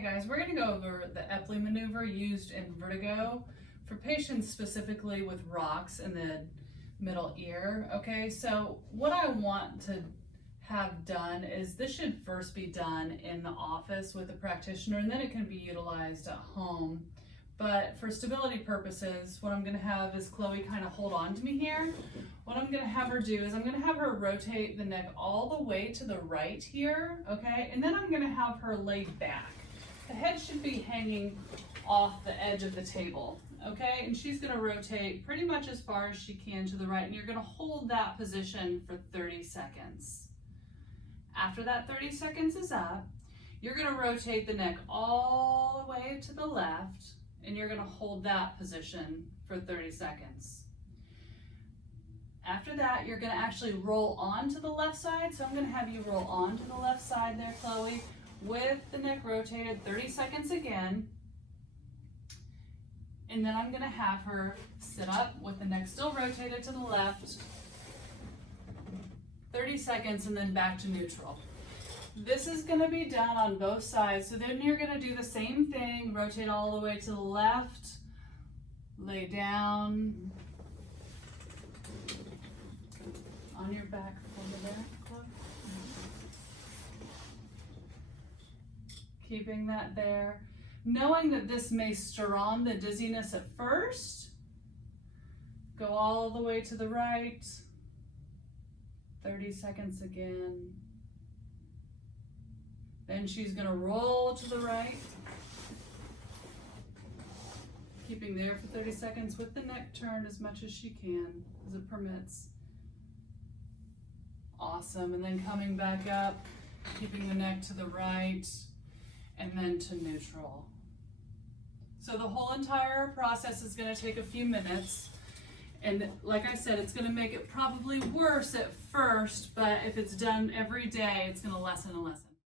Okay guys, we're going to go over the Epley maneuver used in Vertigo for patients specifically with rocks in the middle ear. Okay, so what I want to have done is this should first be done in the office with the practitioner, and then it can be utilized at home. But for stability purposes, what I'm going to have is Chloe kind of hold on to me here. What I'm going to have her do is I'm going to have her rotate the neck all the way to the right here, okay? And then I'm going to have her lay back. The head should be hanging off the edge of the table, okay? And she's going to rotate pretty much as far as she can to the right, and you're going to hold that position for 30 seconds. After that 30 seconds is up, you're going to rotate the neck all the way to the left, and you're going to hold that position for 30 seconds. After that, you're going to actually roll on to the left side. So I'm going to have you roll on to the left side there, Chloe, with the neck rotated 30 seconds again. And then I'm going to have her sit up with the neck still rotated to the left, 30 seconds, and then back to neutral. This is going to be done on both sides. So then you're going to do the same thing, rotate all the way to the left, lay down on your back over there. Keeping that there. Knowing that this may stir on the dizziness at first, go all the way to the right, 30 seconds again. Then she's going to roll to the right, keeping there for 30 seconds with the neck turned as much as she can, as it permits. Awesome. And then coming back up, keeping the neck to the right, and then to neutral. So the whole entire process is going to take a few minutes. And like I said, it's going to make it probably worse at first, but if it's done every day, it's going to lessen and lessen.